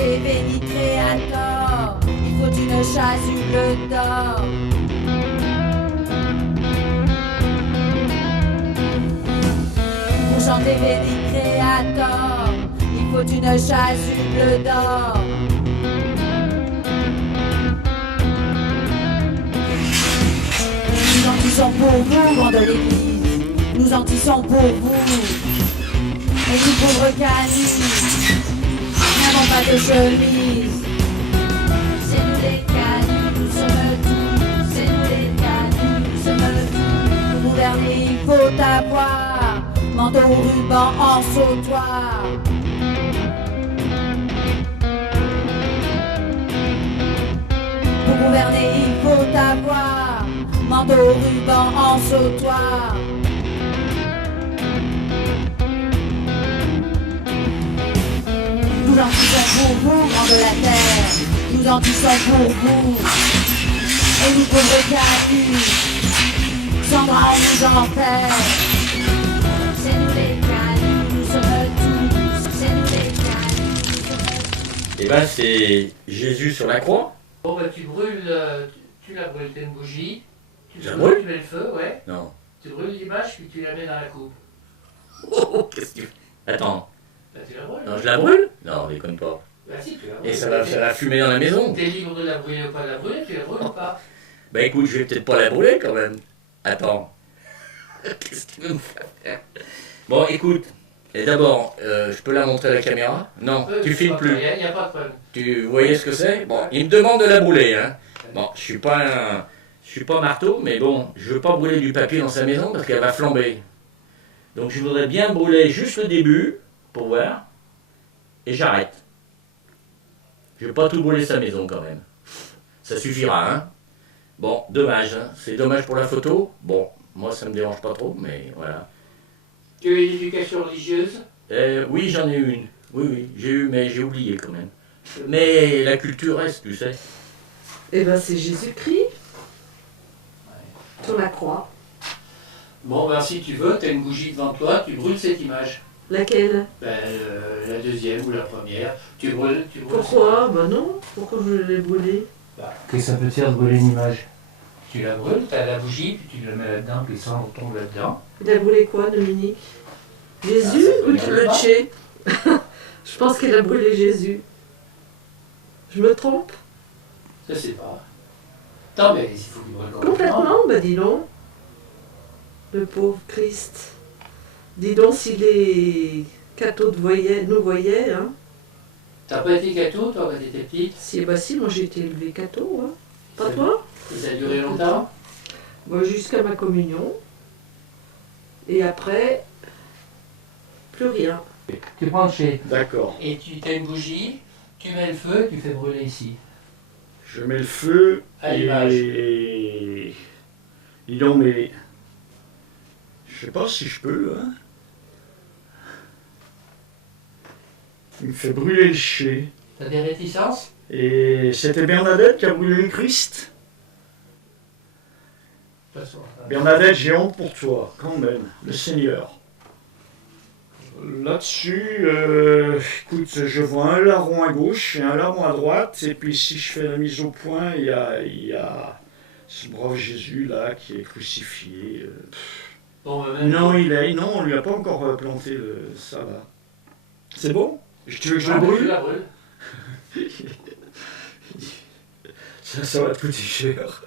t'ai béni créateur, il faut une chasuble d'or. Pour chanter béni créateur, il faut une chasuble d'or. Nous antissons pour vous, vent de l'église, nous antissons pour vous. Et nous pauvres canis, n'avons pas de chemise. C'est nous les canis, nous sommes tous. C'est nous les canis, nous sommes tous. Pour gouverner, il faut avoir manteau, ruban, en sautoir. Pour gouverner, il faut avoir manteau, ruban, en sautoir. Nous antissons pour vous, gens de la terre. Nous antissons pour vous. Et nous pauvres canis, sans bras on nous enterre. C'est nous les canis, nous sommes tous. C'est nous les canis, nous sommes tous. Eh ben c'est Jésus sur la croix. Bon bah tu brûles, tu la brûles, t'as une bougie. Tu Je la brûles, brûle tu mets le feu, ouais. Non. Tu brûles l'image puis tu la mets dans la coupe. Oh, qu'est-ce que tu fais? Attends. Bah tu la brûles. Non, je la brûle? Non, déconne pas. Bah si, tu la brûles. Et ça va faire la fumée dans la maison. T'es libre de la brûler ou pas de la brûler, tu la brûles ou pas? Bah écoute, je vais peut-être pas la brûler quand même. Attends. Qu'est-ce que tu veux me faire? Bon, écoute. Et d'abord, je peux la montrer à la caméra? Non, tu filmes plus. Il n'y a pas de problème. Tu voyais ce que c'est? Bon, il me demande de la brûler, hein. Bon, je suis pas marteau, mais bon, je veux pas brûler du papier dans sa maison parce qu'elle va flamber. Donc je voudrais bien brûler juste le début, pour voir, et j'arrête. Je veux pas tout brûler sa maison quand même. Ça suffira, hein. Bon, dommage, hein. C'est dommage pour la photo. Bon, moi ça me dérange pas trop, mais voilà. Tu as une éducation religieuse? Oui, j'en ai eu une. Oui, oui, j'ai eu, mais j'ai oublié quand même. Mais la culture reste, tu sais. Eh ben c'est Jésus-Christ sur la croix. Bon ben si tu veux, tu as une bougie devant toi, tu brûles cette image. Laquelle? Ben, la deuxième ou la première. Tu brûles. Pourquoi? Ben non. Pourquoi je l'ai brûlée? Bah, qu'est-ce que ça peut te faire de brûler une image? Tu la brûles, tu as la bougie, puis tu la mets là-dedans, puis ça tombe là-dedans. Il a brûlé quoi, Dominique? Jésus ou le Tché? Je pense qu'il a brûlé Jésus. Je me trompe? Je sais pas. Non mais il faut qu'il brûle Complètement, bah dis donc. Le pauvre Christ. Dis donc si les cathos nous voyaient, hein. T'as pas été catho, toi, quand t'étais petite? Si, bah si, moi j'ai été élevée catho, hein. Pas toi? Ça a duré longtemps? Moi jusqu'à ma communion. Et après, plus rien. Tu prends le chez. D'accord. Et tu as une bougie, tu mets le feu, tu fais brûler ici. Je mets le feu À l'image. et... Dis donc, mais... Je sais pas si je peux, hein. Il me fait brûler le chai. T'as des réticences? Et c'était Bernadette qui a brûlé le Christ. De toute façon, Bernadette, j'ai honte pour toi, quand même, le Seigneur. Là-dessus, écoute, je vois un larron à gauche et un larron à droite, et puis si je fais la mise au point, il y a ce brave Jésus là qui est crucifié. Bon, bah, Non, non, on lui a pas encore planté ça là. C'est bon? Tu veux que je le Je brûle? la brûle. Ça va te coûter cher.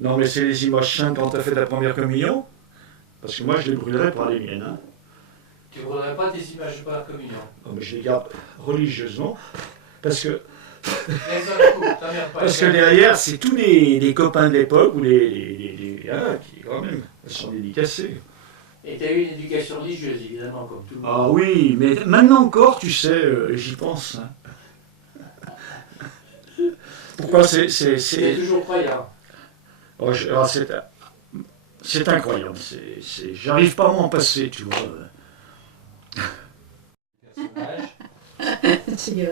Non, mais c'est les images saintes quand tu as fait ta première communion. Parce que moi, je les brûlerai par les miennes. Hein. Tu ne brûlerais pas tes images de la communion. Non, mais je les garde religieusement. Parce que, Laisse dans la coupe, t'emmerdes pas. parce que derrière, c'est tous les copains de l'époque ou qui, quand même, sont dédicacés. Et tu as eu une éducation religieuse, évidemment, comme tout le monde. Ah oui, mais maintenant encore, tu sais, j'y pense. Hein. Pourquoi Tu es toujours croyant. Oh, c'est incroyable. J'arrive pas à m'en passer, tu vois. Personnage.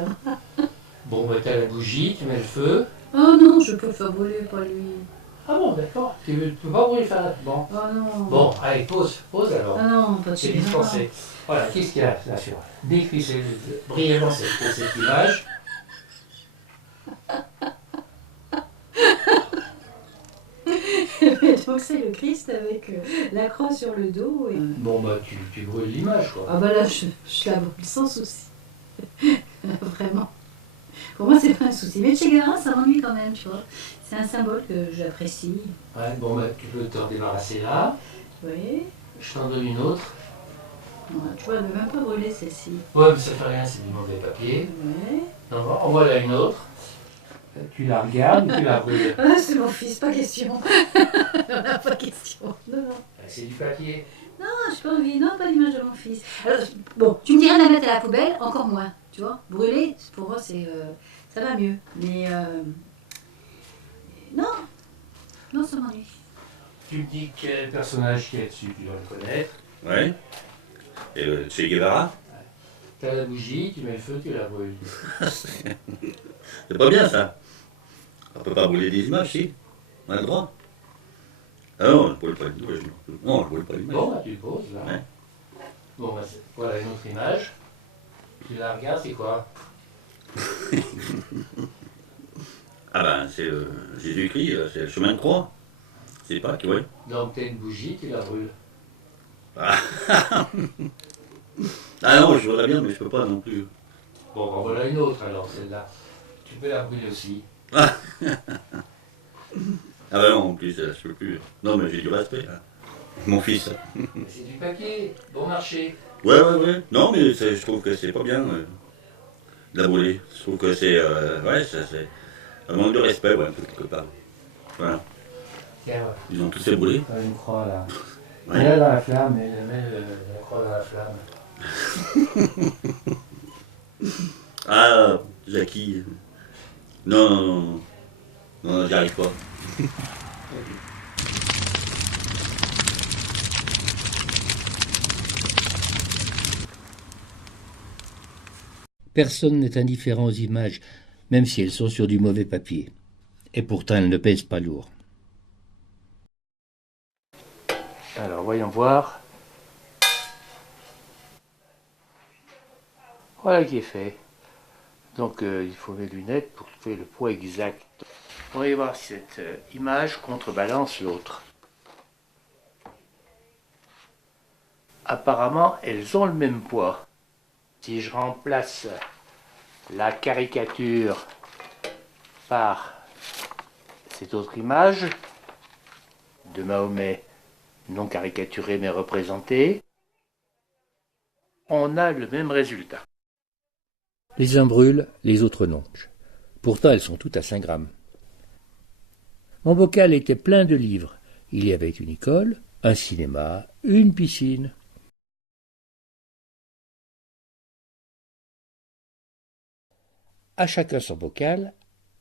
Bon, bah t'as la bougie, tu mets le feu. Oh non, je peux faire brûler, pas lui. Ah bon, d'accord. Tu peux pas brûler faire là. Bon. Oh non. Bon, allez, pause alors. Ah non, pas de C'est celui-là. dispensé. Voilà, qu'est-ce qu'il y a là sur? Décris brièvement cette image. Donc c'est le Christ avec la croix sur le dos. Et... Bon, bah, tu brûles l'image, quoi. Ah bah là, je la brûle sans souci. Vraiment. Pour moi, c'est pas un souci. Mais Che Guevara, ça m'ennuie quand même, tu vois. C'est un symbole que j'apprécie. Ouais, bon, bah, tu peux t'en débarrasser là. Oui. Je t'en donne une autre. Ouais, tu vois, elle ne veut même pas brûler celle-ci. Ouais, mais ça fait rien, c'est du mauvais papier. Ouais. Donc, en voilà une autre. Tu la regardes ou tu la brûles? Ah, c'est mon fils, pas question. Pas question. Non, non. C'est du papier. Non, j'ai pas envie. Non, pas l'image de mon fils. Alors, bon, tu me dirais de la mettre à la poubelle, encore moins. Tu vois, brûler, pour moi, c'est, ça va mieux. Mais non, non, ça m'ennuie. Tu me dis quel personnage qui est dessus, tu dois le connaître. Ouais. Et le Che Guevara? T'as la bougie, tu mets le feu, tu la brûles. C'est pas bien ça. On peut pas brûler des images, si. On a le droit. Ah non, on ne brûle pas l'image. Non, on ne brûle pas l'image. Bon, bah, tu le poses là. Ouais. Bon, bah, voilà une autre image. Tu la regardes, c'est quoi? Ah ben, c'est Jésus-Christ, c'est le chemin de croix. C'est pas que, ouais. Donc t'as une bougie, tu la brûles. Ah non, je voudrais bien, mais je peux pas non plus. Bon, bah, voilà une autre alors, celle-là. Tu peux la brûler aussi. Ah ben non, en plus, je peux plus. Non, mais j'ai du respect, hein. Mon fils. Mais c'est du papier, bon marché. Ouais. Non, mais je trouve que c'est pas bien de la brûler. Je trouve que c'est. Ouais, ça, c'est un manque de respect, ouais, un peu quelque part. Voilà. Tiens, ouais. Ils ont tous fait brûler. T'as une croix là. Ouais. Mets-la dans la flamme, mets la croix dans la flamme. Ah, Jackie. Non, j'y arrive pas. Personne n'est indifférent aux images, même si elles sont sur du mauvais papier. Et pourtant, elles ne pèsent pas lourd. Alors, voyons voir. Voilà qui est fait. Donc, il faut mes lunettes pour trouver le poids exact. On va y voir si cette image contrebalance l'autre. Apparemment, elles ont le même poids. Si je remplace la caricature par cette autre image de Mahomet, non caricaturé mais représenté, on a le même résultat. Les uns brûlent, les autres non. Pourtant, elles sont toutes à 5 grammes. Mon bocal était plein de livres. Il y avait une école, un cinéma, une piscine. À chacun son bocal,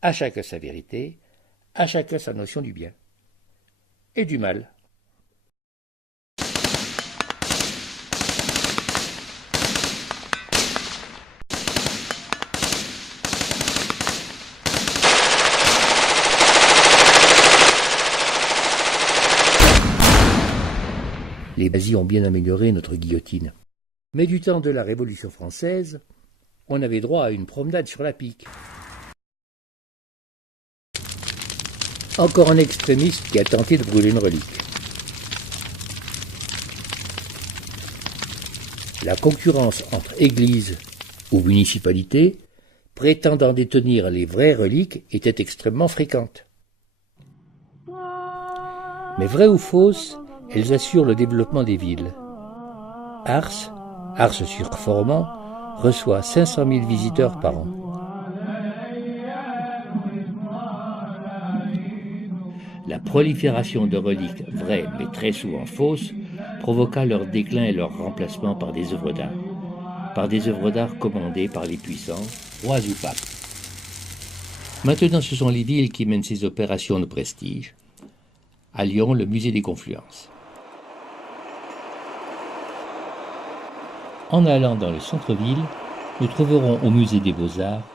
à chacun sa vérité, à chacun sa notion du bien et du mal. Les nazis ont bien amélioré notre guillotine. Mais du temps de la Révolution française, on avait droit à une promenade sur la pique. Encore un extrémiste qui a tenté de brûler une relique. La concurrence entre églises ou municipalités prétendant détenir les vraies reliques était extrêmement fréquente. Mais vraies ou fausses, elles assurent le développement des villes. Ars-sur-Formant, reçoit 500 000 visiteurs par an. La prolifération de reliques vraies mais très souvent fausses provoqua leur déclin et leur remplacement par des œuvres d'art commandées par les puissants, rois ou papes. Maintenant, ce sont les villes qui mènent ces opérations de prestige. À Lyon, le musée des Confluences. En allant dans le centre-ville, nous trouverons au musée des Beaux-Arts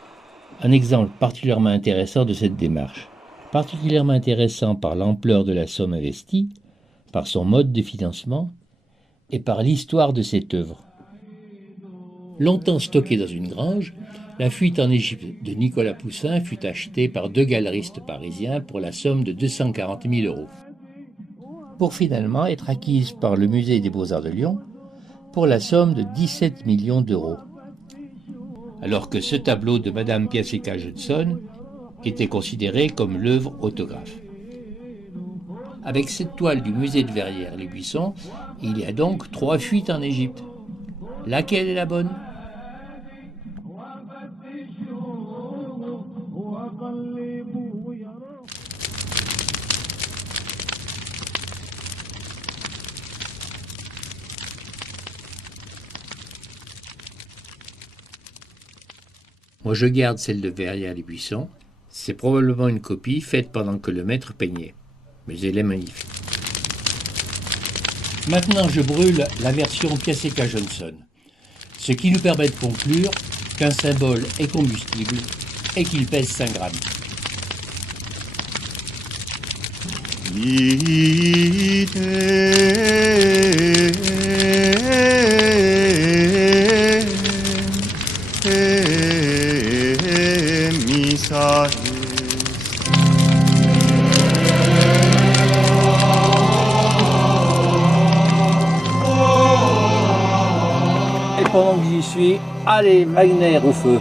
un exemple particulièrement intéressant de cette démarche. Particulièrement intéressant par l'ampleur de la somme investie, par son mode de financement et par l'histoire de cette œuvre. Longtemps stockée dans une grange, La fuite en Égypte de Nicolas Poussin fut achetée par 2 galeristes parisiens pour la somme de 240 000 €. pour finalement être acquise par le Musée des Beaux-Arts de Lyon pour la somme de 17 millions d'euros. Alors que ce tableau de Madame Piasecka Johnson était considéré comme l'œuvre autographe. Avec cette toile du musée de Verrières-les-Buissons, il y a donc 3 fuites en Égypte. Laquelle est la bonne ? Moi je garde celle de Verrières-les-Buissons. C'est probablement une copie faite pendant que le maître peignait. Mais elle est magnifique. Maintenant je brûle la version Piasecka Johnson. Ce qui nous permet de conclure qu'un symbole est combustible et qu'il pèse 5 grammes. Et pendant que j'y suis, allez, Wagner au feu.